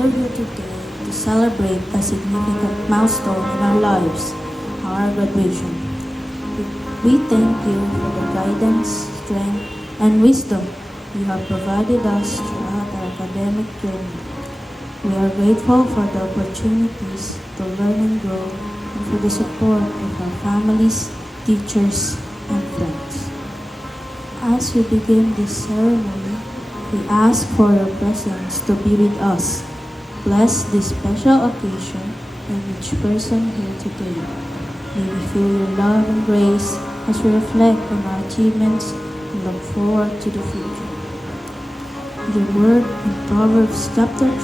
gathered here today to celebrate a significant milestone in our lives, our graduation. We thank you for the guidance, strength, and wisdom you have provided us throughout our academic journey. We are grateful for the opportunities to learn and grow and for the support of our families, teachers, and friends. As we begin this ceremony, we ask for your presence to be with us. Bless this special occasion and each person here today. May we feel your love and grace as we reflect on our achievements and look forward to the future. Your word in Proverbs chapter 3,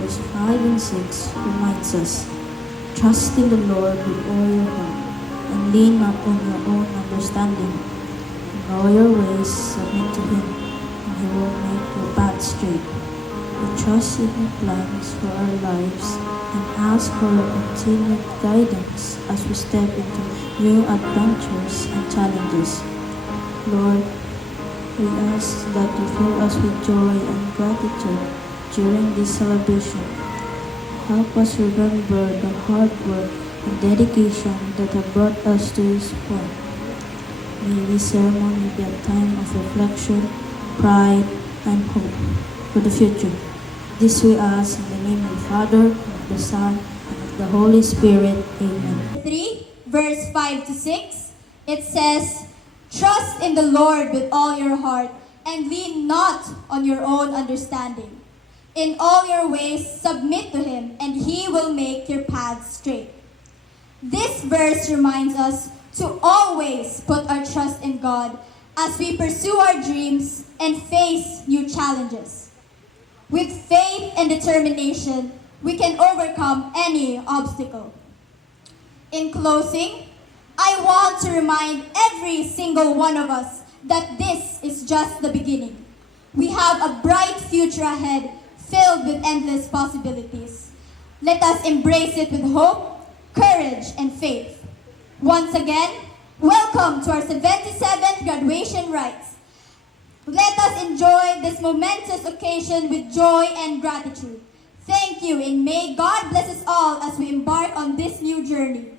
verse 5 and 6 reminds us, trust in the Lord with all your heart and lean not on your own understanding. In all your ways submit to Him, and He will make your path straight. We trust in your plans for our lives and ask for your continued guidance as we step into new adventures and challenges. Lord, we ask that you fill us with joy and gratitude during this celebration. Help us remember the hard work and dedication that have brought us to this point. May this ceremony be a time of reflection, pride, and hope for the future. This we ask in the name of the Father, of the Son, and of the Holy Spirit. Amen. 3, verse 5 to 6, it says, trust in the Lord with all your heart and lean not on your own understanding. In all your ways submit to Him, and He will make your paths straight. This verse reminds us to always put our trust in God as we pursue our dreams and face new challenges. With faith and determination, we can overcome any obstacle. In closing, I want to remind every single one of us that this is just the beginning. We have a bright future ahead, filled with endless possibilities. Let us embrace it with hope, courage, and faith. Once again, welcome to our 77th graduation rites. Let us enjoy this momentous occasion with joy and gratitude. Thank you, and may God bless us all as we embark on this new journey.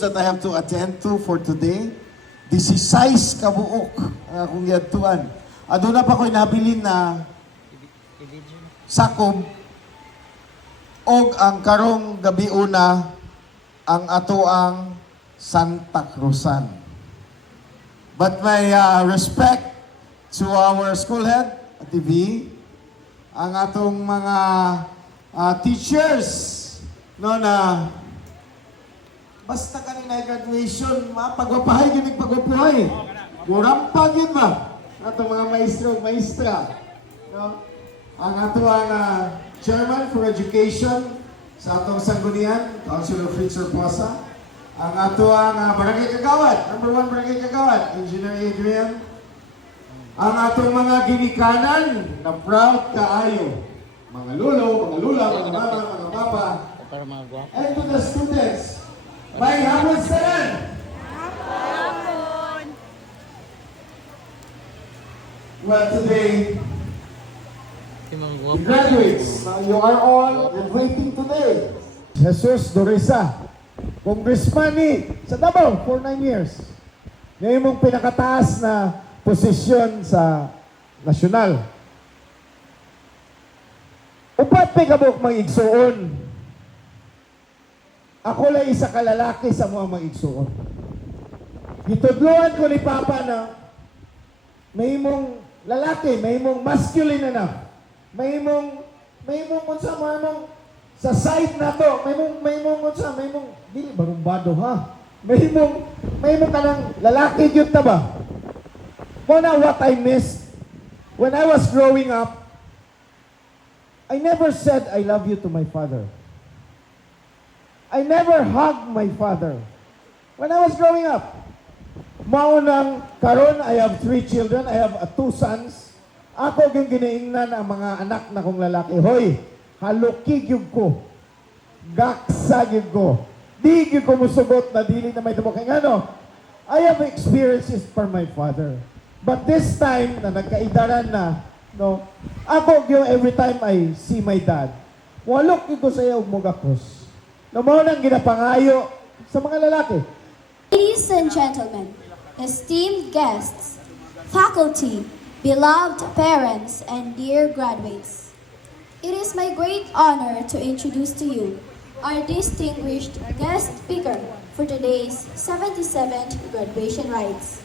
That I have to attend to for today, 16 kabuok akong yadtuan. Aduna pa ko'y nabilin na sakob og ang karong gabi una ang atoang Santa Cruzan. But my respect to our school head, Ate V, ang atong mga teachers, no, na basta kanina graduation, pagwapahay yun yung pagwapahay. Murampag yun ba? Atong mga maestro, maestra. No? Ang atong chairman for education sa atong sanggunian, Councilor Fritz Orposa. Ang atong barangay kagawad, number 1 barangay kagawad, Engineer Adrian. Ang atong mga ginikanan na proud kaayo. Mga lolo, mga lula, mga mama, mga papa. And to the students, may hapon sa rin! Hapon! Well, today, the graduates, you are all graduating today. Jesus Doresa, congressman ni sa Davao for 9 years. Ngayon mong pinakataas na posisyon sa nasyonal. Upat may kabuk mga igsuon. Ako lang isa kalalaki sa mga mag-igsuon. Gitudluan ko ni Papa na may mong lalaki, may mong masculine na. May mong unsa mo sa side na to, may mong unsa, may mong dili barumbado ha. May mong kanang lalaki gyud ta ba? Muna what I missed when I was growing up, I never said I love you to my father. I never hugged my father when I was growing up. Maunang karon, I have 3 children. I have 2 sons. Ako yung giniingnan ang mga anak na kong lalaki. Hoy, halukig yung ko. Gaksag yung ko. Di yung ko musugot na dili na may tumok. Kaya ano, I have experiences for my father. But this time, na nagkaidaran na, no, ako yung every time I see my dad, walok ko sa iyo mogapos. No, mo nang ginapangayo sa mga lalaki. Ladies and gentlemen, esteemed guests, faculty, beloved parents, and dear graduates, it is my great honor to introduce to you our distinguished guest speaker for today's 77th graduation rites.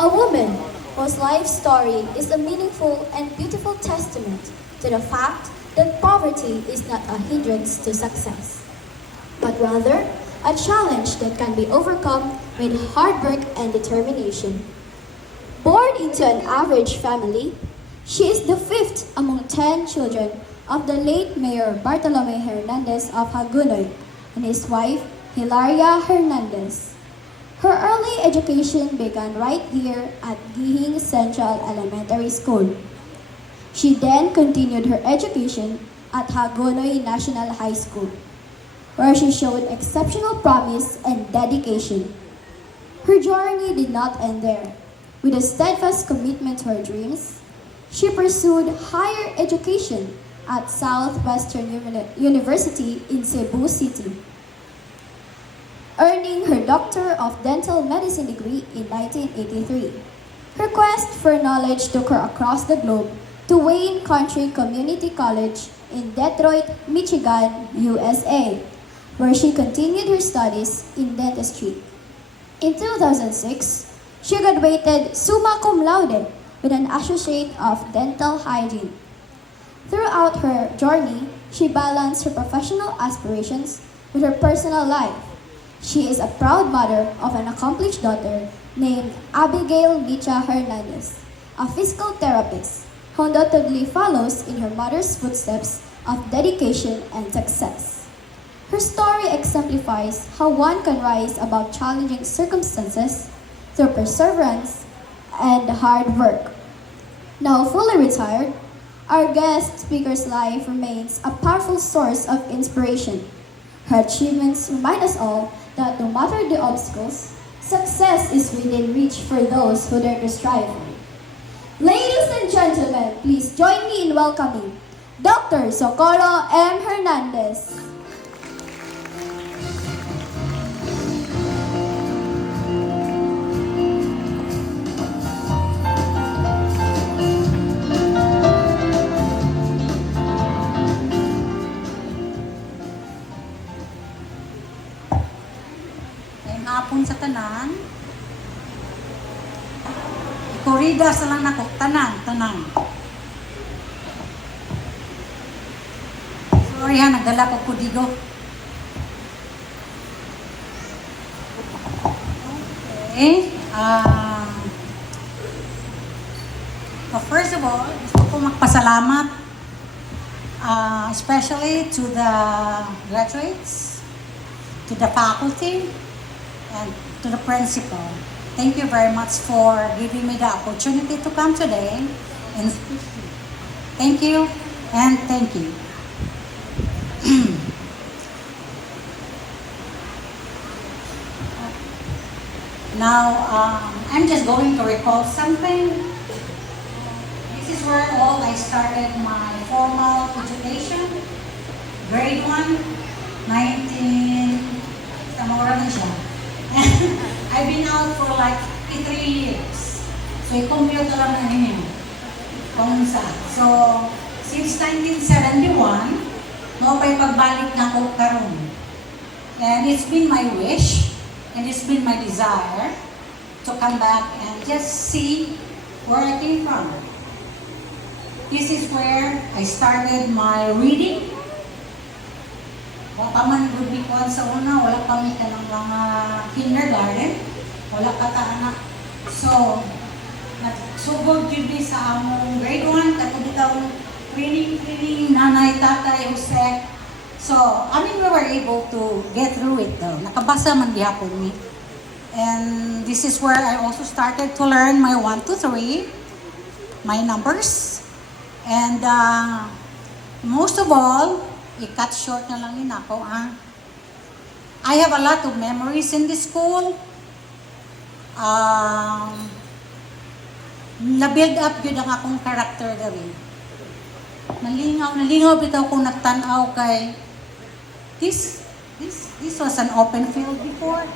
A woman whose life story is a meaningful and beautiful testament to the fact that poverty is not a hindrance to success, but rather a challenge that can be overcome with hard work and determination. Born into an average family, she is the fifth among 10 children of the late Mayor Bartolome Hernandez of Hagonoy and his wife, Hilaria Hernandez. Her early education began right here at Gihing Central Elementary School. She then continued her education at Hagonoy National High School, where she showed exceptional promise and dedication. Her journey did not end there. With a steadfast commitment to her dreams, she pursued higher education at Southwestern University in Cebu City, earning her Doctor of Dental Medicine degree in 1983. Her quest for knowledge took her across the globe to Wayne Country Community College in Detroit, Michigan, USA, where she continued her studies in dentistry. In 2006, she graduated summa cum laude with an Associate of Dental Hygiene. Throughout her journey, she balanced her professional aspirations with her personal life. She is a proud mother of an accomplished daughter named Abigail Micha Hernandez, a physical therapist who undoubtedly follows in her mother's footsteps of dedication and success. Her story exemplifies how one can rise above challenging circumstances through perseverance and hard work. Now fully retired, our guest speaker's life remains a powerful source of inspiration. Her achievements remind us all that no matter the obstacles, success is within reach for those who dare to strive for it. Ladies and gentlemen, please join me in welcoming Dr. Socorro M. Hernandez. Hapon sa tanan. Korida sa lang nako tanan. Sorry ha, nagdala ko kudigo. Okay. First of all, gusto ko magpasalamat especially to the graduates, to the faculty, and to the principal. Thank you very much for giving me the opportunity to come today and speak to you. Thank you and thank you. Now, I'm just going to recall something. This is where all I started my formal education. Grade 1, 19... I've been out for like 3 years. So, i-compute lang na ninyo kung saan. So, since 1971, pa'y pagbalik na ko karon. And it's been my wish, and it's been my desire to come back and just see where I came from. This is where I started my reading. Wala pa man good kuan sa una, wala pa mi ka ng mga kindergarten, wala pa ta anak. So, nagsugod yun sa among grade 1, katong bitaw training, nanay, tatay, usek. So, we were able to get through it though. Nakabasa man gihapon mi. And this is where I also started to learn my 1, 2, 3, my numbers. And most of all, i-cut short na lang yun ako, I have a lot of memories in this school. na-build up yun ang akong character dali. Nalingaw bitaw kung nagtanaw kay this was an open field before.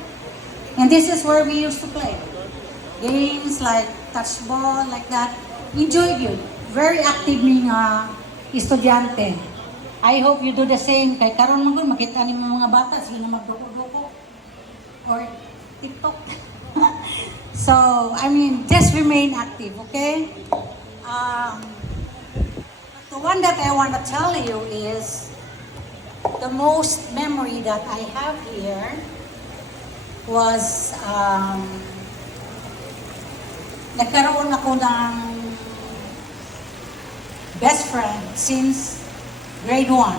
And this is where we used to play. Games like touch ball, like that. Enjoyed yun. Very active ning estudyante. I hope you do the same. Kay karon mo makita ni mga bata sila magduko-duko or TikTok. So, I mean, just remain active, okay? The one that I want to tell you is the most memory that I have here was nagkaroon ako ng best friend since grade 1.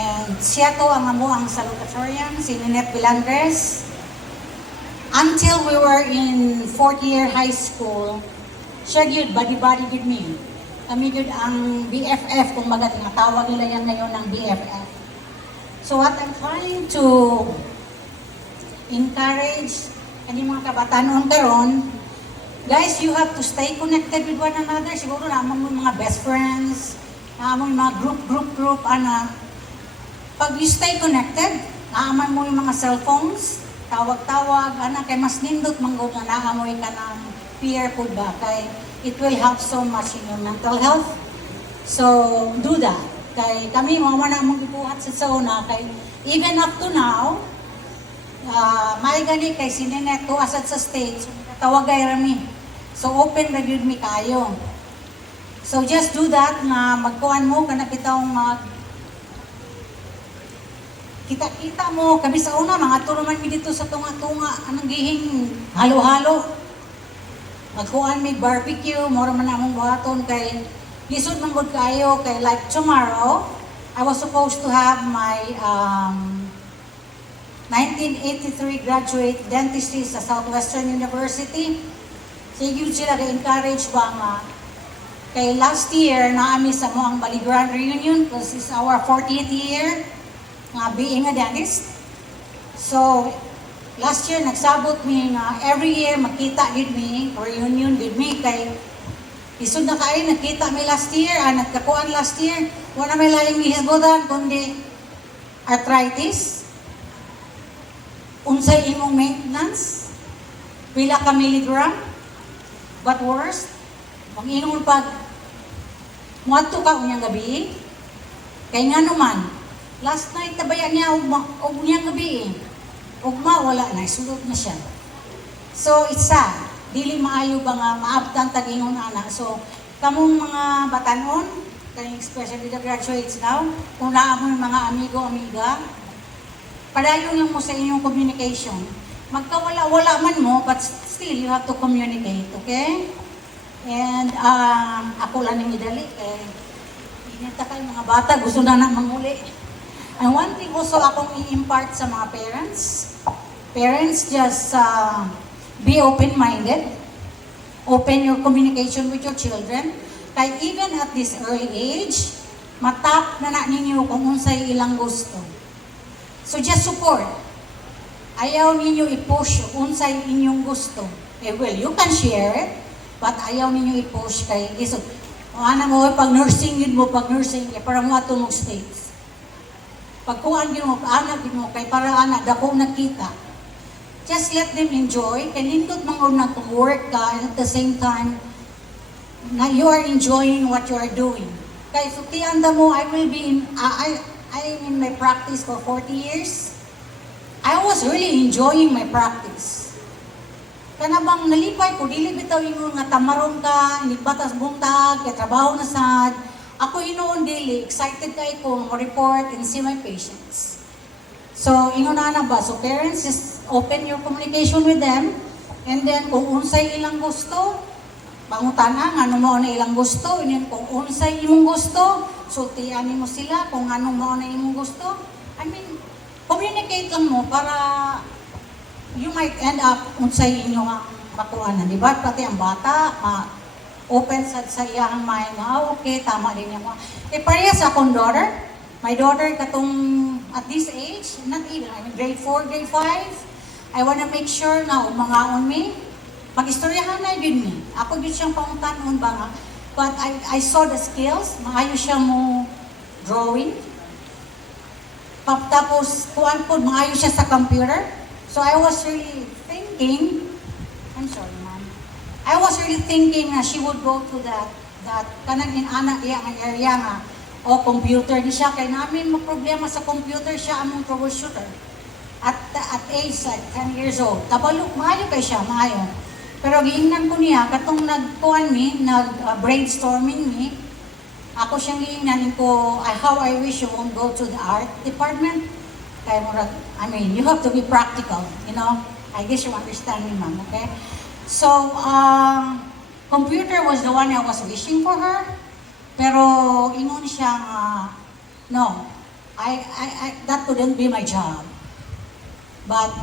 And siya to ang amuang salutatorian, si Ninette Bilandres. Until we were in 4th year high school, siya yun, body-body with me. Kami yun ang BFF, kung magat tinatawag nila yan ngayon ng BFF. So what I'm trying to encourage ang mga kabataan noon karon, guys, you have to stay connected with one another. Siguro naman mo mga best friends, naman mo mga group, Pag you stay connected, naaman mo yung mga cellphones, tawag-tawag, kay mas nindot manggod na naamoy ka ng peer food ba, kay it will help so much in your mental health. So, do that. Kay kami, mga na mong ibuhat sa sauna, kay even up to now, may gani kay Ninette to asad sa stage, tawagay rami. So, open na yun mi kayo. So, just do that na magkuhan mo, kanapitang kita-kita mo, kami sa una, mga turuman mi dito sa tunga-tunga, anong gihing halo-halo. Magkuhan mi barbecue, mora man namong buhaton kay lisod man gud kayo, kay like tomorrow, I was supposed to have my 1983 graduate dentistry sa Southwestern University. So yun sila ga-encourage ba nga, kay last year, naami sa mo ang Bali Grand Reunion, because it's our 40th year, nga being a dentist. So, last year, nagsabot mi nga every year makita gid mi, reunion gid mi, kay isod na kayo, nakita mi last year, nagkakuan last year, wala may laing mihisgodan, kundi arthritis, unsay imong maintenance, pila ka milligram, but worse, mag-inom pag muadto ka unyang gabi, kay nga naman, last night tabayan niya og unyang gabi ugma wala na, sulod na siya. So it's sad, dili maayo ba nga maabtan tag-ingon ana. So kamong mga batanon, kay especially the graduates now, kung naa mo mga amigo-amiga, padayon lang mo sa inyong communication. Magkawala-wala man mo, but still you have to communicate, okay? And ako lang yung idali, inita kayo mga bata, gusto na manguli. And one thing also akong i-impart sa mga parents just be open-minded, open your communication with your children, kaya even at this early age, matap na ninyo kung unsay ilang gusto. So just support. Ayaw ninyo i-push unsay inyong gusto. Well, you can share it, but ayaw ninyo i-push kay iso. Ana mo pag nursing yun mo, para mo ato mong states. Pagkuhan yun mo, anak yun mo, kay para anak, dako nakita. Just let them enjoy, kay nindot mga na work ka, and at the same time, na you are enjoying what you are doing. Kay so tianda mo, I'm in my practice for 40 years. I was really enjoying my practice. Kanabang nalipay ko, dili bitaw yung nga tamaron ka, inibatas buntag, kay trabaho na sad. Ako inoon dili, excited kay ko mo-report and see my patients. So, ingon na ba? So, parents, just open your communication with them, and then kung unsay ilang gusto, pangutana, ano mo na ilang gusto, and then kung unsay imong gusto, sultian mo sila kung ano mo na imong gusto. I mean, communicate lang mo para you might end up unsay inyo ang makuhanan, di ba? Pati ang bata, open sa iyang mind na, okay, tama din ako. Pareha sa akong daughter, my daughter katong at this age, not even, I mean grade 4, grade 5, I wanna make sure na umangaon me, Pag-istoryahan na yun ni. Ako yun siyang pauntanon ba nga. But I saw the skills. Maayo siya mo drawing. Tapos, kuwan po, maayo siya sa computer. So I was really thinking, I'm sorry, ma'am. I was really thinking na she would go to that kanang inana iya nga area nga o computer di siya kay namin mo problema sa computer siya among troubleshooter at age like 10 years old tabalo maayo kay siya maayo pero giingnan ko niya katong nagkuan mi brainstorming mi ako siyang giingnan ko how I wish you won't go to the art department kay murag I mean you have to be practical, you know. I guess you understand me, ma'am, okay? So computer was the one I was wishing for her. Pero ingon siya no, I that couldn't be my job. But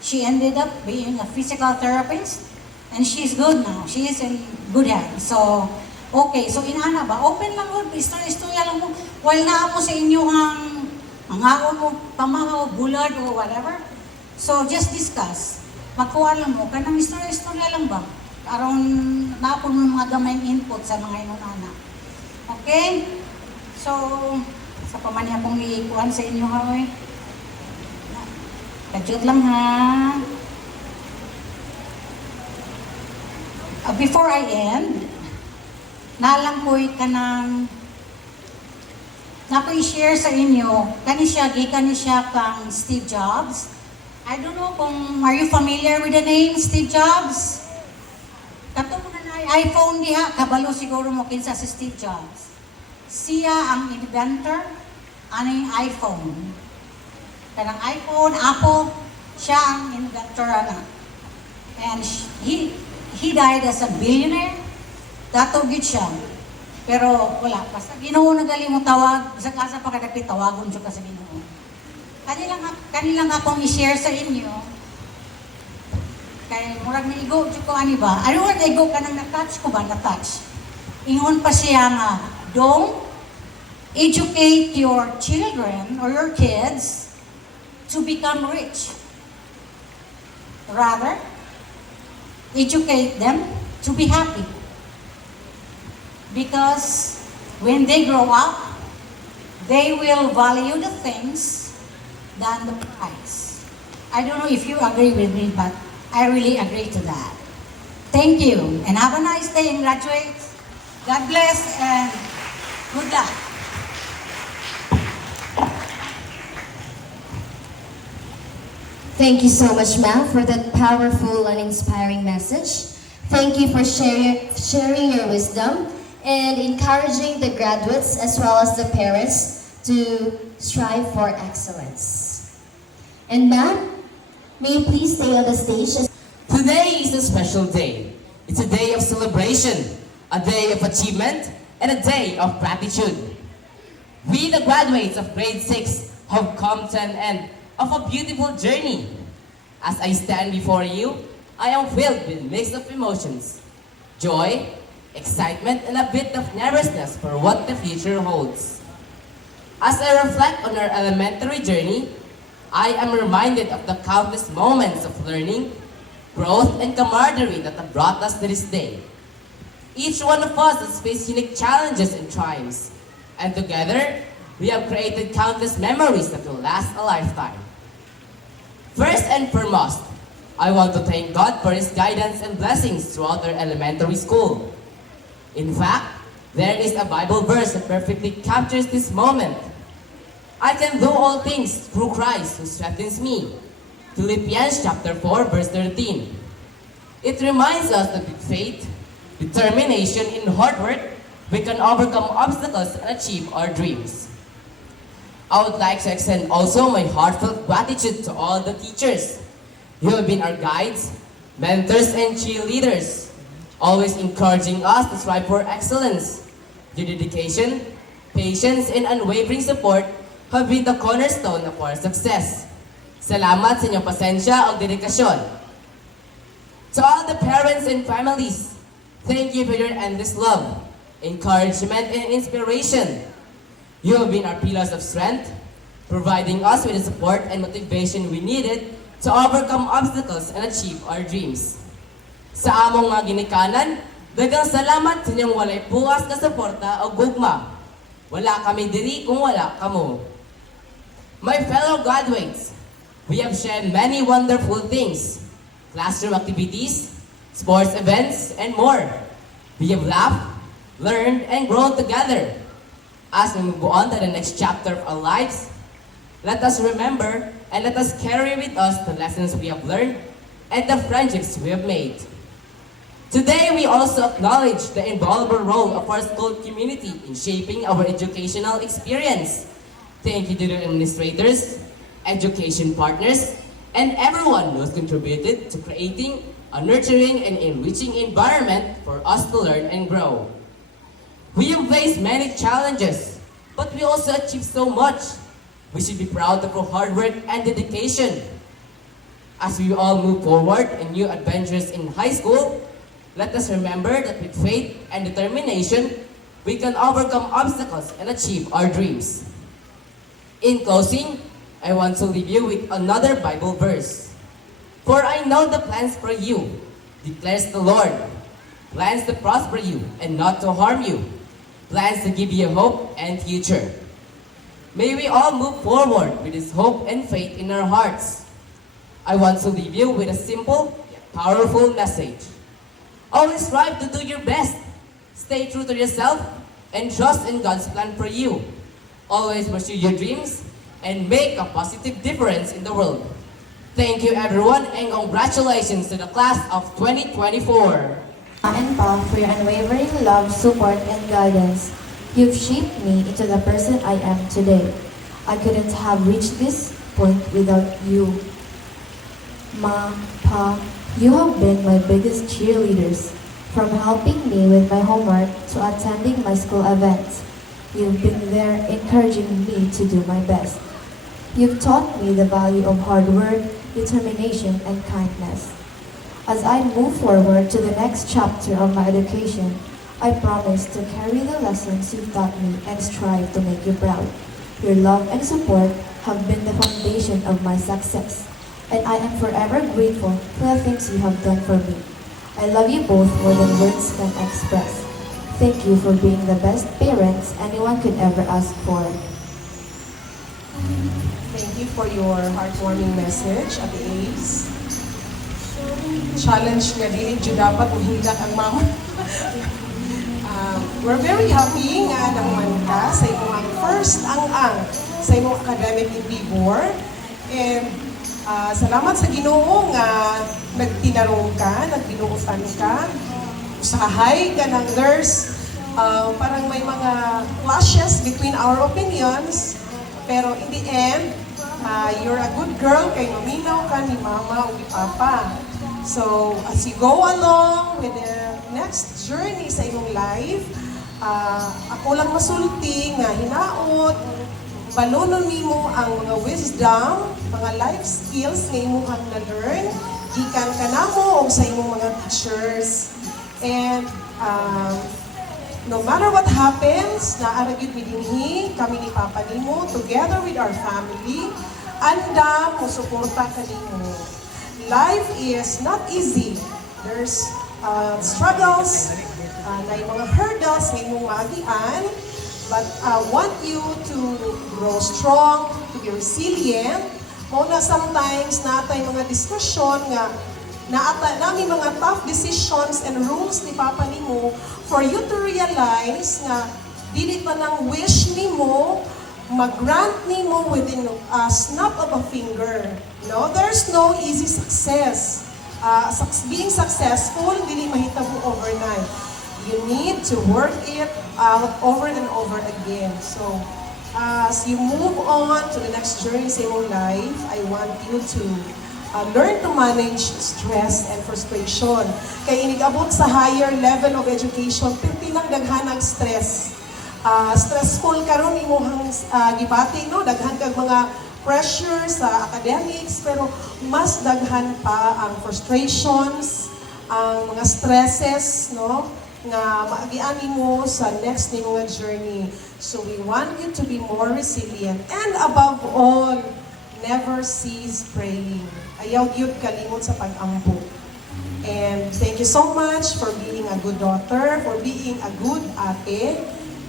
she ended up being a physical therapist and she's good now. She is in good hands. So, okay. So, inana ba? Open lang mo. Istorya lang mo. While na ako sa inyo ang mangaon mo, pamahaw, bulad, or whatever. So, just discuss. Magkuha lang mo. Kanang istorya lang ba? Aron napon mo mga gamayng input sa mga inunana. Okay? So, sa pamanya kong iikuan sa inyo, ha? Kadyot lang, ha? Before I end, nalang ko'y kanang nako'y share sa inyo, kani siya kang Steve Jobs. I don't know kung, are you familiar with the name Steve Jobs? Katong na iPhone diha, kabalo siguro mo kinsa si Steve Jobs. Siya ang inventor, aning iPhone. Kanang iPhone, Apple, siya ang inventor ana. And he died as a billionaire. Dato gid siya. Pero wala, basta Ginoo nagaling mo tawag, sa kasa pa kadapit tawagon jud ka sa Ginoo. Kanilang akong i-share sa inyo. Kay murag na igo jud ko ani ba? Ano na igo kanang na-touch ko ba na-touch? Ingon pa siya nga, don't educate your children or your kids to become rich. Rather, educate them to be happy. Because when they grow up, they will value the things than the price. I don't know if you agree with me, but I really agree to that. Thank you, and have a nice day, and graduates. God bless, and good luck. Thank you so much, ma'am, for that powerful and inspiring message. Thank you for sharing your wisdom and encouraging the graduates as well as the parents to strive for excellence. And ma'am, may you please stay on the stage. Today is a special day. It's a day of celebration, a day of achievement, and a day of gratitude. We, the graduates of grade 6, have come to an end of a beautiful journey. As I stand before you, I am filled with a mix of emotions, joy, excitement, and a bit of nervousness for what the future holds. As I reflect on our elementary journey, I am reminded of the countless moments of learning, growth, and camaraderie that have brought us to this day. Each one of us has faced unique challenges and triumphs, and together, we have created countless memories that will last a lifetime. First and foremost, I want to thank God for His guidance and blessings throughout our elementary school. In fact, there is a Bible verse that perfectly captures this moment. I can do all things through Christ who strengthens me. Philippians chapter 4, verse 13. It reminds us that with faith, determination, and hard work, we can overcome obstacles and achieve our dreams. I would like to extend also my heartfelt gratitude to all the teachers. You have been our guides, mentors, and cheerleaders, always encouraging us to strive for excellence. Your dedication, patience, and unwavering support have been the cornerstone of our success. Salamat sa inyong pasensya o dedikasyon. To all the parents and families, thank you for your endless love, encouragement, and inspiration. You have been our pillars of strength, providing us with the support and motivation we needed to overcome obstacles and achieve our dreams. Sa among mga ginikanan, daghang salamat sa inyong walay puas na suporta o gugma. Wala kami diri kung wala kamo. My fellow graduates, we have shared many wonderful things. Classroom activities, sports events, and more. We have laughed, learned, and grown together. As we move on to the next chapter of our lives, let us remember and let us carry with us the lessons we have learned and the friendships we have made. Today, we also acknowledge the invaluable role of our school community in shaping our educational experience. Thank you to the administrators, education partners, and everyone who has contributed to creating a nurturing and enriching environment for us to learn and grow. We have faced many challenges, but we also achieved so much. We should be proud of our hard work and dedication. As we all move forward in new adventures in high school, let us remember that with faith and determination, we can overcome obstacles and achieve our dreams. In closing, I want to leave you with another Bible verse. For I know the plans for you, declares the Lord. Plans to prosper you and not to harm you. Plans to give you hope and future. May we all move forward with this hope and faith in our hearts. I want to leave you with a simple, yet powerful message. Always strive to do your best. Stay true to yourself and trust in God's plan for you. Always pursue your dreams and make a positive difference in the world. Thank you everyone and congratulations to the class of 2024. And Pa, for your unwavering love, support, and guidance. You've shaped me into the person I am today. I couldn't have reached this point without you. Ma, Pa, you have been my biggest cheerleaders, from helping me with my homework to attending my school events. You've been there encouraging me to do my best. You've taught me the value of hard work, determination, and kindness. As I move forward to the next chapter of my education, I promise to carry the lessons you've taught me and strive to make you proud. Your love and support have been the foundation of my success, and I am forever grateful for the things you have done for me. I love you both more than words can express. Thank you for being the best parents anyone could ever ask for. Thank you for your heartwarming message at the A's. Challenge nga din dyan dapat mahindak ang mama. We're very happy nga naman ka sa imong first ang sa imong academic endeavor. And salamat sa Ginoo nga nagtinarong ka, nagbinuusan ka, usahay ka ng nurse. Parang may mga clashes between our opinions. Pero in the end, you're a good girl kay maminaw ka ni Mama o ni Papa. So, as you go along with the next journey sa imong life, ako lang masulti nga hinaot, balunon nimo ang mga wisdom, mga life skills nga imong na-learn, gikan ka namo o sa imong mga teachers. And no matter what happens, naara gyud mi dinhi kami ni Papa nimo together with our family, anda mo suporta kanimo. Life is not easy. There's struggles, na mga hurdles nga imong maagian, but I want you to grow strong, to be resilient. Muna sometimes natay mga diskusyon nga namin mga tough decisions and rules ni Papa nimo for you to realize nga dili pa nang wish nimo mag-grant nimo within a snap of a finger. No, there's no easy success. Being successful dili mahitabo overnight. You need to work it out over and over again. So, as you move on to the next journey sa iyong life, I want you to learn to manage stress and frustration. Kay inigabot sa higher level of education, pinang daghanag stress. Stressful karon imong gibati, no? Daghan kag mga pressure sa academics, pero mas daghan pa ang frustrations, ang mga stresses, no? Nga maagiani mo sa next nimo nga journey. So we want you to be more resilient, and above all, never cease praying. Ayaw gyud kalimot sa pag-ampo. And And thank you so much for being a good daughter, for being a good ate,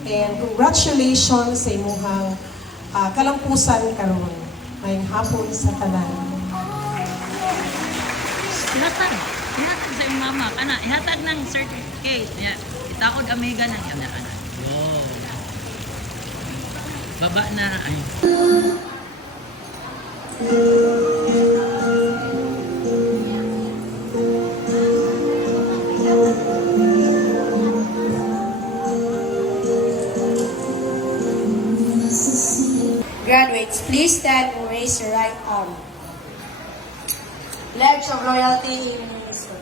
and congratulations sa imuhang kalampusan karon. Ngayong hapon sa tanan. Ihatag sa iyong mama. Kana, ihatag ng certificate. Itaod amiga ng yan. Wow. Baba na. Ay. Graduates, please stand and raise your right arm. Pledge of loyalty in unison.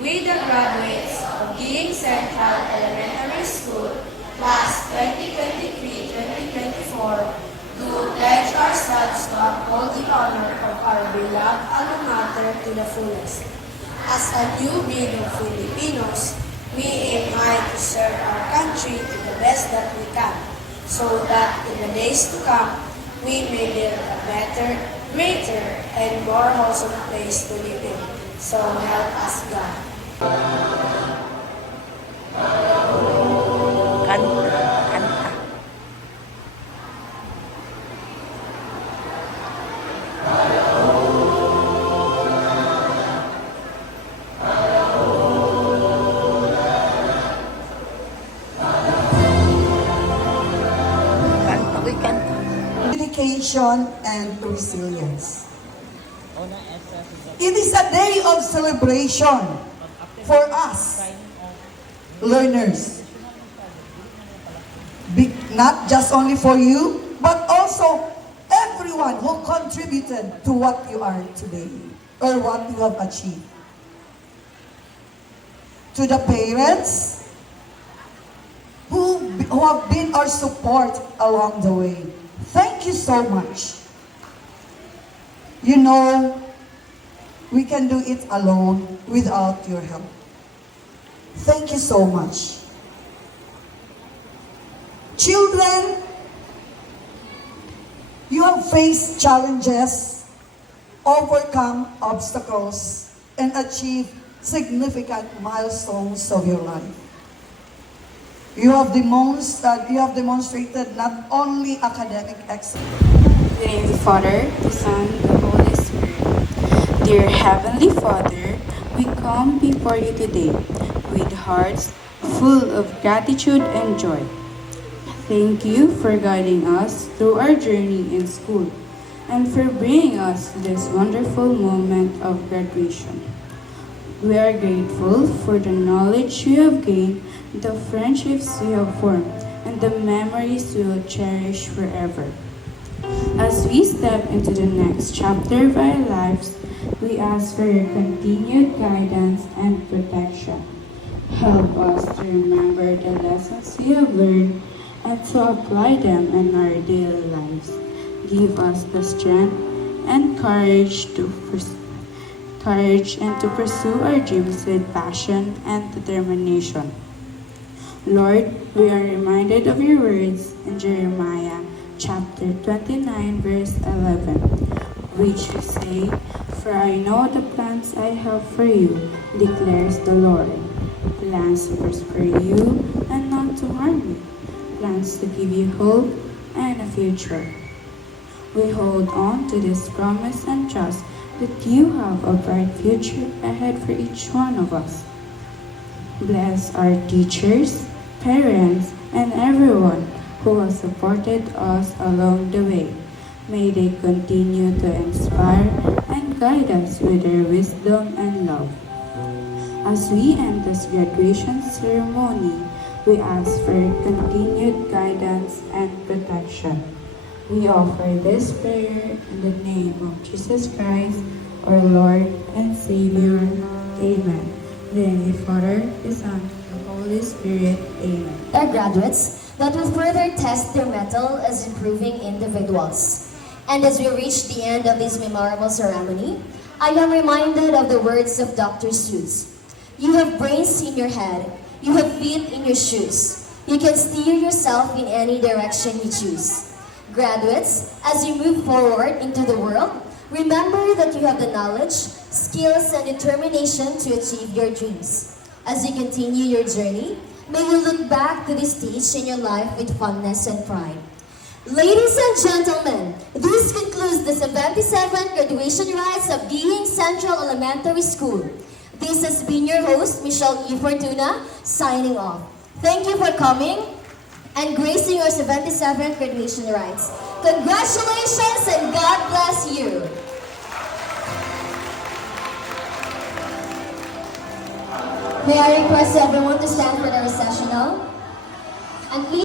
We, the graduates of Giling Central Elementary School, Class 2023-2024, do pledge ourselves to uphold the honor of our beloved alma mater to the fullest. As a new breed of Filipinos, we aim high to serve our country to the best that we can, so that in the days to come, we may build a better, greater, and more wholesome place to live in. So help us God. Kanta. Dedication and resilience. It is a day of celebration for us, learners. Not just only for you, but also everyone who contributed to what you are today, or what you have achieved. To the parents who have been our support along the way, thank you so much. You know, we can do it alone without your help. Thank you so much. Children, you have faced challenges, overcome obstacles, and achieved significant milestones of your life. You have demonstrated not only academic excellence. In the name of the Father, the Son, the Holy Spirit. Dear Heavenly Father, we come before you today with hearts full of gratitude and joy. Thank you for guiding us through our journey in school and for bringing us to this wonderful moment of graduation. We are grateful for the knowledge we have gained, the friendships we have formed, and the memories we will cherish forever. As we step into the next chapter of our lives, we ask for your continued guidance and protection. Help us to remember the lessons we have learned and to apply them in our daily lives. Give us the strength and courage to pursue our dreams with passion and determination. Lord, we are reminded of your words in Jeremiah chapter 29, verse 11, which you say, "For I know the plans I have for you, declares the Lord, plans to prosper you and not to harm you, plans to give you hope and a future." We hold on to this promise and trust that you have a bright future ahead for each one of us. Bless our teachers, parents, and everyone who has supported us along the way. May they continue to inspire and guide us with their wisdom and love. As we end this graduation ceremony, we ask for continued guidance and protection. We offer this prayer in the name of Jesus Christ, our Lord and Savior. Amen. In the name of the Father, the Son, and the Holy Spirit. Amen. Our graduates that will further test their mettle as improving individuals. And as we reach the end of this memorable ceremony, I am reminded of the words of Dr. Seuss. You have brains in your head, you have feet in your shoes. You can steer yourself in any direction you choose. Graduates, as you move forward into the world, remember that you have the knowledge, skills, and determination to achieve your dreams. As you continue your journey, may you look back to this stage in your life with fondness and pride. Ladies and gentlemen, this concludes the 77th graduation rites of Gihing Central Elementary School. This has been your host, Michelle E. Fortuna, signing off. Thank you for coming and gracing your 77th graduation rites. Congratulations and God bless you. May I request everyone to stand for the recessional? And please